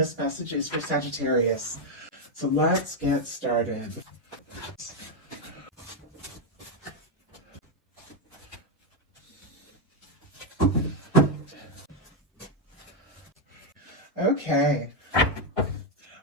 this message is for Sagittarius. So let's get started. Okay.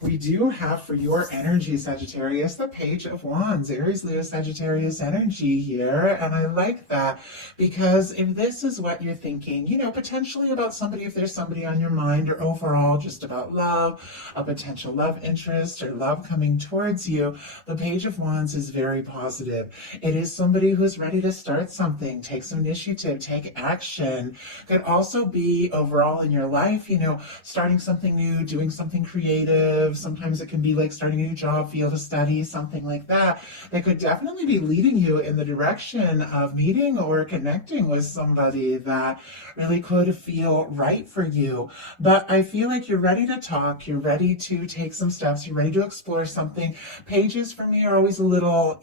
We do have for your energy, Sagittarius, the Page of Wands, Aries, Leo, Sagittarius energy here. And I like that because if this is what you're thinking, you know, potentially about somebody, if there's somebody on your mind, or overall just about love, a potential love interest or love coming towards you, the Page of Wands is very positive. It is somebody who's ready to start something, take some initiative, take action. Could also be overall in your life, you know, starting something new, doing something creative. Sometimes it can be like starting a new job, field of study, something like that. They could definitely be leading you in the direction of meeting or connecting with somebody that really could feel right for you. But I feel like you're ready to talk, you're ready to take some steps, you're ready to explore something. Pages for me are always a little,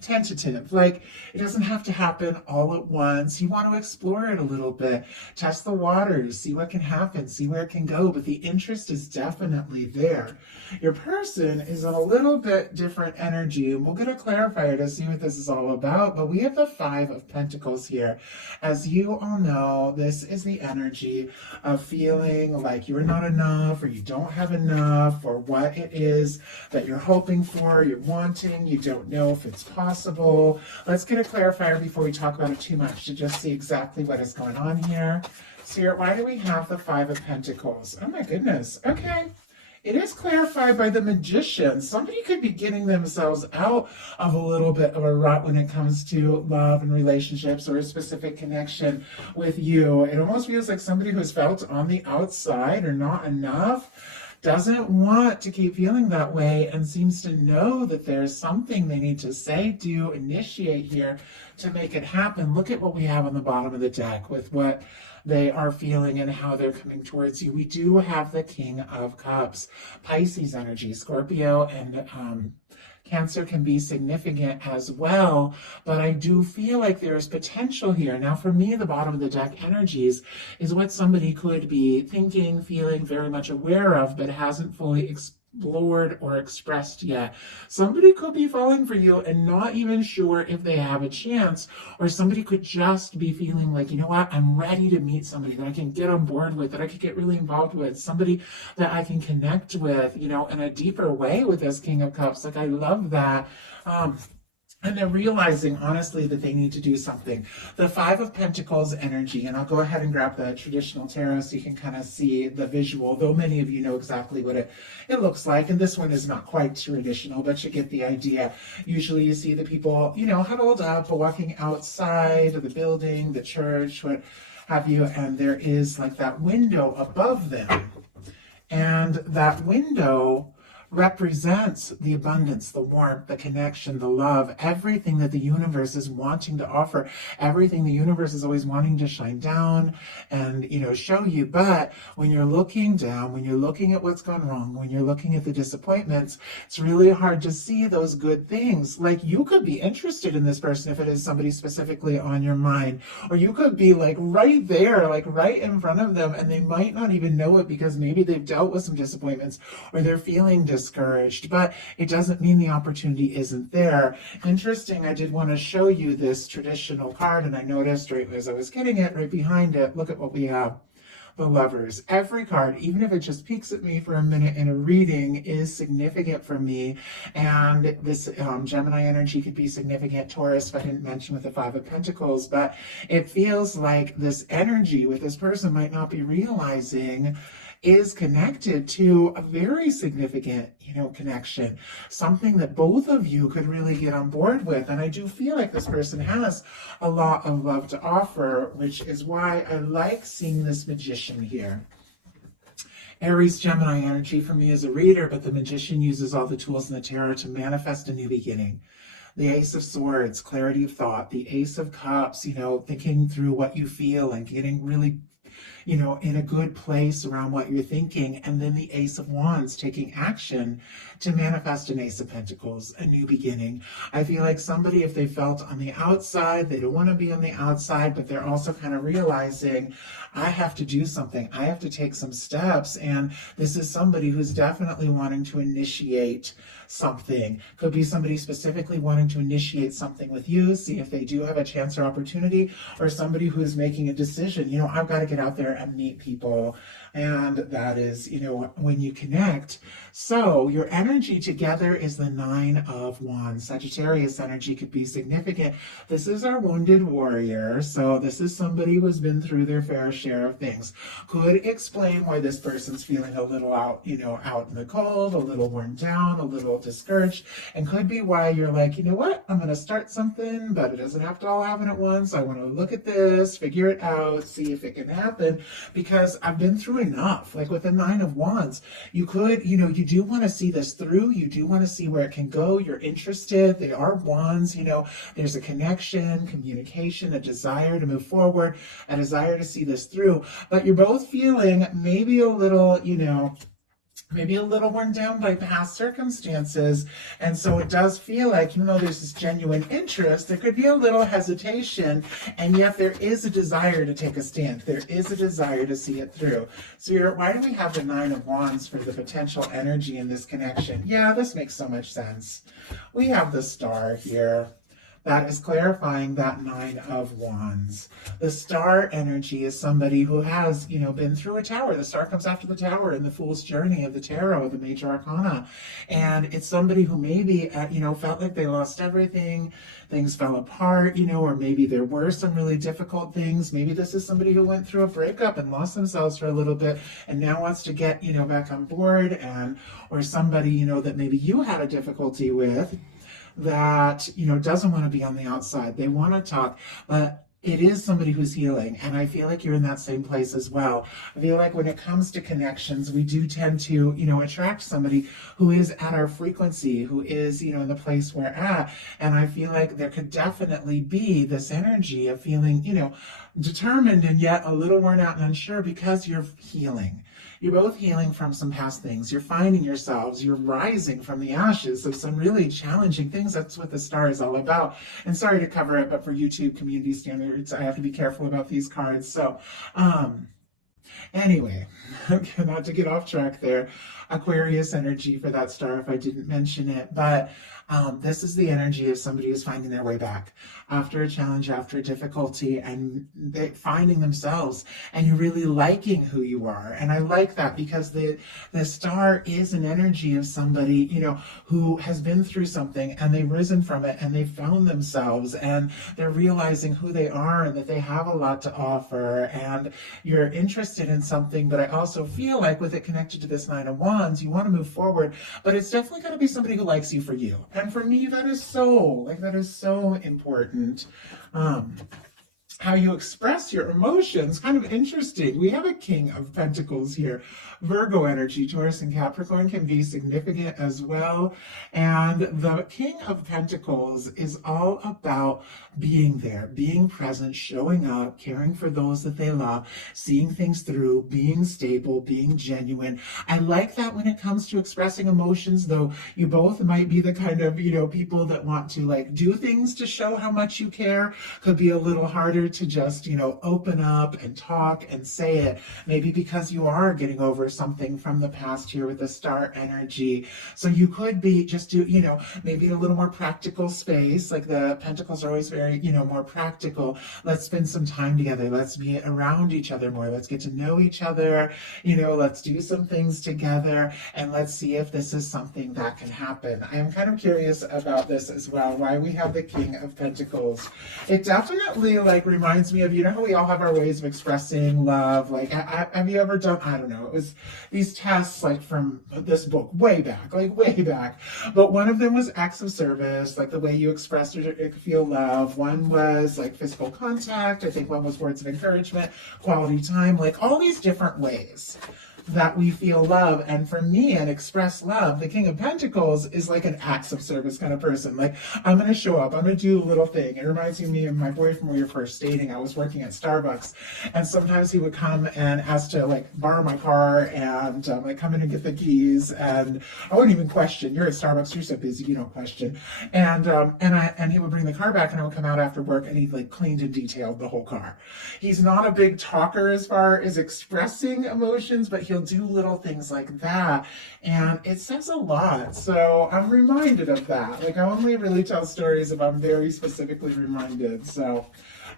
tentative. Like, it doesn't have to happen all at once. You want to explore it a little bit, test the waters, see what can happen, see where it can go, but the interest is definitely there. Your person is in a little bit different energy, and we'll get a clarifier to see what this is all about, but we have the Five of Pentacles here. As you all know, this is the energy of feeling like you're not enough, or you don't have enough, or what it is that you're hoping for, you're wanting, you don't know if it's possible. Let's get a clarifier before we talk about it too much to just see exactly what is going on here. So why do we have the Five of Pentacles? Oh my goodness. Okay. It is clarified by the Magician. Somebody could be getting themselves out of a little bit of a rut when it comes to love and relationships or a specific connection with you. It almost feels like somebody who's felt on the outside or not enough doesn't want to keep feeling that way and seems to know that there's something they need to say, do, initiate here to make it happen. Look at what we have on the bottom of the deck with what they are feeling and how they're coming towards you. We do have the King of Cups, Pisces energy, Scorpio, and Cancer can be significant as well, but I do feel like there's potential here. Now, for me, the bottom of the deck energies is what somebody could be thinking, feeling, very much aware of, but hasn't fully explored or expressed yet. Somebody could be falling for you and not even sure if they have a chance, or somebody could just be feeling like, you know what, I'm ready to meet somebody that I can get on board with, that I could get really involved with, somebody that I can connect with, you know, in a deeper way with this King of Cups. Like, I love that. And they're realizing, honestly, that they need to do something. The Five of Pentacles energy, and I'll go ahead and grab the traditional tarot so you can kind of see the visual, though many of you know exactly what it looks like. And this one is not quite traditional, but you get the idea. Usually you see the people, you know, huddled up, walking outside of the building, the church, what have you, and there is like that window above them. And that window represents the abundance, the warmth, the connection, the love, everything that the universe is wanting to offer, everything the universe is always wanting to shine down and, you know, show you. But when you're looking down, when you're looking at what's gone wrong, when you're looking at the disappointments, it's really hard to see those good things. Like, you could be interested in this person if it is somebody specifically on your mind, or you could be like right there, like right in front of them, and they might not even know it because maybe they've dealt with some disappointments or they're feeling discouraged, but it doesn't mean the opportunity isn't there. Interesting, I did want to show you this traditional card, and I noticed right as I was getting it, right behind it, look at what we have. The Lovers. Every card, even if it just peeks at me for a minute in a reading, is significant for me. And this Gemini energy could be significant. Taurus, if I didn't mention with the Five of Pentacles, but it feels like this energy with this person might not be realizing is connected to a very significant, you know, connection, something that both of you could really get on board with. And I do feel like this person has a lot of love to offer, which is why I like seeing this Magician here. Aries, Gemini energy for me as a reader, but the Magician uses all the tools in the tarot to manifest a new beginning. The Ace of Swords, clarity of thought. The Ace of Cups, you know, thinking through what you feel and getting really, you know, in a good place around what you're thinking. And then the Ace of Wands, taking action to manifest an Ace of Pentacles, a new beginning. I feel like somebody, if they felt on the outside, they don't want to be on the outside, but they're also kind of realizing I have to do something. I have to take some steps. And this is somebody who's definitely wanting to initiate something. Could be somebody specifically wanting to initiate something with you, see if they do have a chance or opportunity, or somebody who's making a decision. You know, I've got to get out there and meet people. And that is, you know, when you connect. So your energy together is the Nine of Wands. Sagittarius energy could be significant. This is our wounded warrior. So this is somebody who's been through their fair share of things. Could explain why this person's feeling a little out, you know, out in the cold, a little worn down, a little discouraged, and could be why you're like, you know what, I'm going to start something, but it doesn't have to all happen at once. I want to look at this, figure it out, see if it can happen, because I've been through enough. Like with the Nine of Wands, you could, you know, you do want to see this through. You do want to see where it can go. You're interested. They are wands, you know, there's a connection, communication, a desire to move forward, a desire to see this through, but you're both feeling maybe a little, you know, maybe a little worn down by past circumstances. And so it does feel like, even though there's this genuine interest, there could be a little hesitation, and yet there is a desire to take a stand. There is a desire to see it through. So why do we have the Nine of Wands for the potential energy in this connection? Yeah, this makes so much sense. We have the Star here. That is clarifying that Nine of Wands. The Star energy is somebody who has, you know, been through a tower. The Star comes after the Tower in the Fool's Journey of the Tarot, the major arcana. And it's somebody who maybe, you know, felt like they lost everything. Things fell apart, you know, or maybe there were some really difficult things. Maybe this is somebody who went through a breakup and lost themselves for a little bit and now wants to get, you know, back on board. And, or somebody, you know, that maybe you had a difficulty with, that, you know, doesn't want to be on the outside. They want to talk, but it is somebody who's healing. And I feel like you're in that same place as well. I feel like when it comes to connections, we do tend to, you know, attract somebody who is at our frequency, who is, you know, in the place we're at. And I feel like there could definitely be this energy of feeling, you know, determined and yet a little worn out and unsure, because you're healing. You're both healing from some past things. You're finding yourselves. You're rising from the ashes of some really challenging things. That's what the Star is all about. And sorry to cover it, but for YouTube community standards, I have to be careful about these cards. So, anyway, not to get off track there. Aquarius energy for that Star, if I didn't mention it, but this is the energy of somebody who's finding their way back after a challenge, after a difficulty, and finding themselves, and you're really liking who you are. And I like that, because the Star is an energy of somebody, you know, who has been through something and they've risen from it and they've found themselves and they're realizing who they are and that they have a lot to offer, and you're interested in something. But I also feel like with it connected to this Nine of Wands, you want to move forward, but it's definitely got to be somebody who likes you for you. And for me, that is so important. How you express your emotions, kind of interesting. We have a King of Pentacles here. Virgo energy, Taurus and Capricorn can be significant as well. And the King of Pentacles is all about being there, being present, showing up, caring for those that they love, seeing things through, being stable, being genuine. I like that when it comes to expressing emotions, though you both might be the kind of, you know, people that want to like do things to show how much you care. Could be a little harder to just, you know, open up and talk and say it, maybe because you are getting over something from the past here with the Star energy. So you could be just do, you know, maybe a little more practical space. Like the Pentacles are always very, you know, more practical. Let's spend some time together. Let's be around each other more. Let's get to know each other. You know, let's do some things together, and let's see if this is something that can happen. I am kind of curious about this as well, why we have the King of Pentacles. It definitely like reminds me of, you know, how we all have our ways of expressing love. Like, have you ever done, I don't know, it was these tests like from this book way back. But one of them was acts of service, like the way you express or feel love. One was like physical contact. I think one was words of encouragement, quality time, like all these different ways that we feel love. And for me, and express love, the King of Pentacles is like an acts of service kind of person. Like, I'm going to show up, I'm going to do a little thing. It reminds me of my boyfriend when we were first dating. I was working at Starbucks, and sometimes he would come and ask to like borrow my car, and like come in and get the keys, and I wouldn't even question. You're at Starbucks, you're so busy, you don't question. And he would bring the car back, and I would come out after work, and he like cleaned and detailed the whole car. He's not a big talker as far as expressing emotions, but he'll do little things like that, and it says a lot. So I'm reminded of that. Like, I only really tell stories if I'm very specifically reminded. So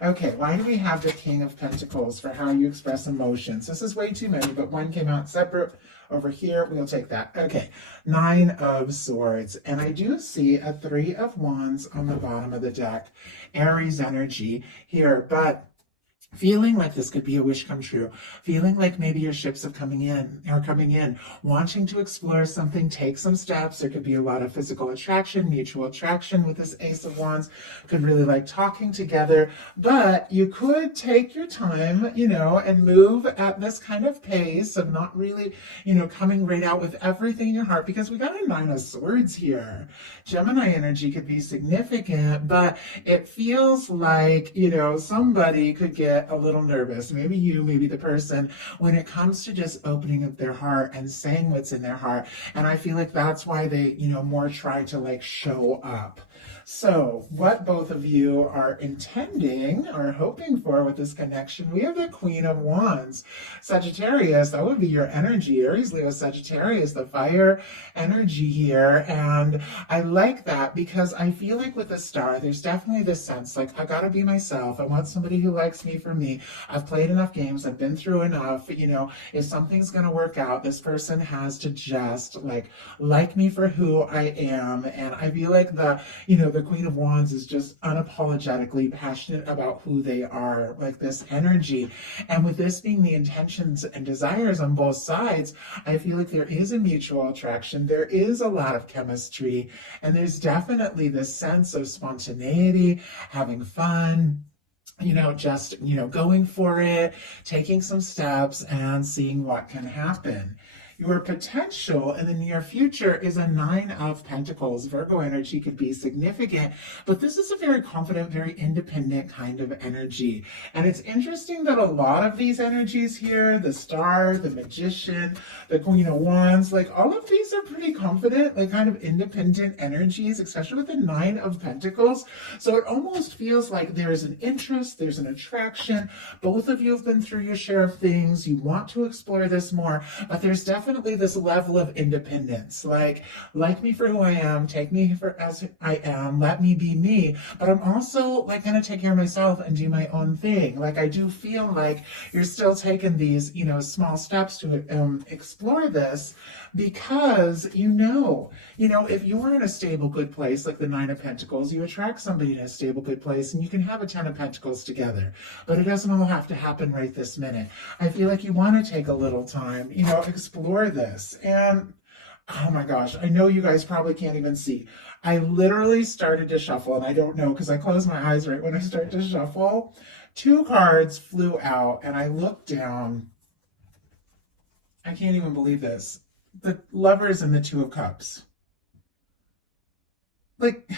okay, why do we have the King of Pentacles for how you express emotions? This is way too many, but one came out separate over here. We'll take that. Okay, Nine of Swords. And I do see a Three of Wands on the bottom of the deck. Aries energy here, but feeling like this could be a wish come true, feeling like maybe your ships are coming in, wanting to explore something, take some steps. There could be a lot of physical attraction, mutual attraction with this Ace of Wands. Could really like talking together, but you could take your time, and move at this kind of pace of not really, coming right out with everything in your heart, because we got a Nine of Swords here. Gemini energy could be significant, but it feels like, somebody could get a little nervous. Maybe you, maybe the person, when it comes to just opening up their heart and saying what's in their heart. And I feel like that's why they, more try to like show up. So what both of you are intending or hoping for with this connection, we have the Queen of Wands. Sagittarius, that would be your energy. Aries, Leo, Sagittarius, the fire energy here. And I like that because I feel like with the star, there's definitely this sense like, I gotta be myself. I want somebody who likes me for me. I've played enough games. I've been through enough. If something's gonna work out, this person has to just like me for who I am. And I feel like the Queen of Wands is just unapologetically passionate about who they are, like this energy. And with this being the intentions and desires on both sides, I feel like there is a mutual attraction. There is a lot of chemistry, and there's definitely this sense of spontaneity, having fun, going for it, taking some steps and seeing what can happen. Your potential in the near future is a Nine of Pentacles. Virgo energy could be significant, but this is a very confident, very independent kind of energy. And it's interesting that a lot of these energies here, the Star, the Magician, the Queen of Wands, like all of these are pretty confident, like kind of independent energies, especially with the Nine of Pentacles. So it almost feels like there's an interest, there's an attraction. Both of you have been through your share of things. You want to explore this more, but there's definitely this level of independence, like me for who I am, take me for as I am, let me be me, but I'm also like gonna take care of myself and do my own thing. Like, I do feel like you're still taking these small steps to explore this, because if you're in a stable, good place, like the Nine of Pentacles, you attract somebody in a stable, good place, and you can have a Ten of Pentacles together, but it doesn't all have to happen right this minute. I feel like you want to take a little time, explore this. And oh my gosh, I know you guys probably can't even see. I literally started to shuffle, and I don't know because I close my eyes right when I start to shuffle. Two cards flew out, and I looked down. I can't even believe this. The Lovers and the Two of Cups. Like,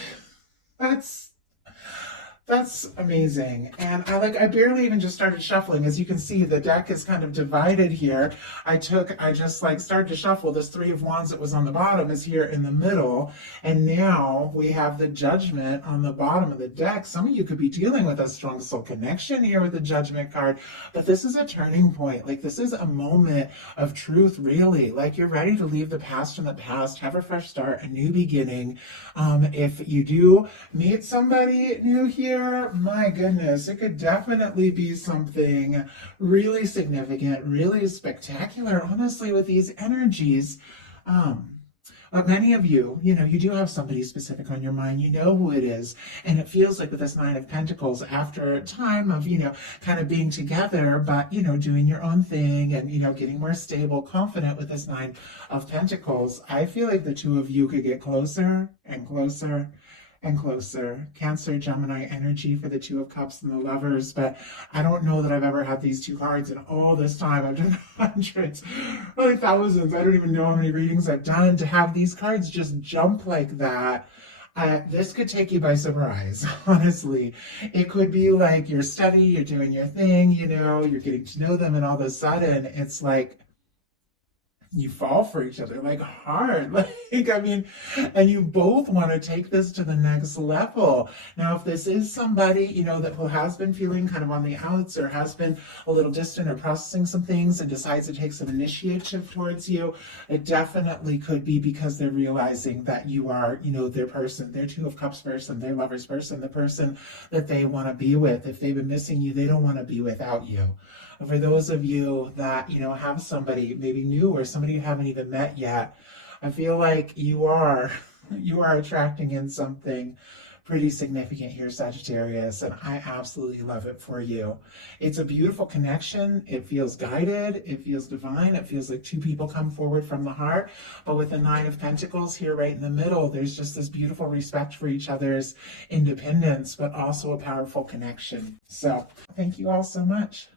that's amazing. And I barely even just started shuffling. As you can see, the deck is kind of divided here. I just started to shuffle. This Three of Wands that was on the bottom is here in the middle. And now we have the Judgment on the bottom of the deck. Some of you could be dealing with a strong soul connection here with the Judgment card, but this is a turning point. Like, this is a moment of truth, really. Like, you're ready to leave the past in the past, have a fresh start, a new beginning. If you do meet somebody new here, my goodness, it could definitely be something really significant, really spectacular, honestly, with these energies. But many of you, you do have somebody specific on your mind. You know who it is. And it feels like with this Nine of Pentacles, after a time of, kind of being together, but, doing your own thing and, getting more stable, confident with this Nine of Pentacles, I feel like the two of you could get closer and closer and closer. Cancer, Gemini energy for the Two of Cups and the Lovers, but I don't know that I've ever had these two cards in all this time. I've done hundreds, really thousands. I don't even know how many readings I've done. To have these cards just jump like that, this could take you by surprise, honestly. It could be like you're studying, you're doing your thing, you know, you're getting to know them, and all of a sudden it's like, you fall for each other like hard. Like, I mean, and you both want to take this to the next level. Now, if this is somebody, you know, that who has been feeling kind of on the outs or has been a little distant or processing some things and decides to take some initiative towards you, it definitely could be because they're realizing that you are, you know, their person, their Two of Cups person, their Lovers person, the person that they want to be with. If they've been missing you, they don't want to be without you. For those of you that, you know, have somebody maybe new or somebody you haven't even met yet, I feel like you are attracting in something pretty significant here, Sagittarius, and I absolutely love it for you. It's a beautiful connection. It feels guided. It feels divine. It feels like two people come forward from the heart. But with the Nine of Pentacles here right in the middle, there's just this beautiful respect for each other's independence, but also a powerful connection. So thank you all so much.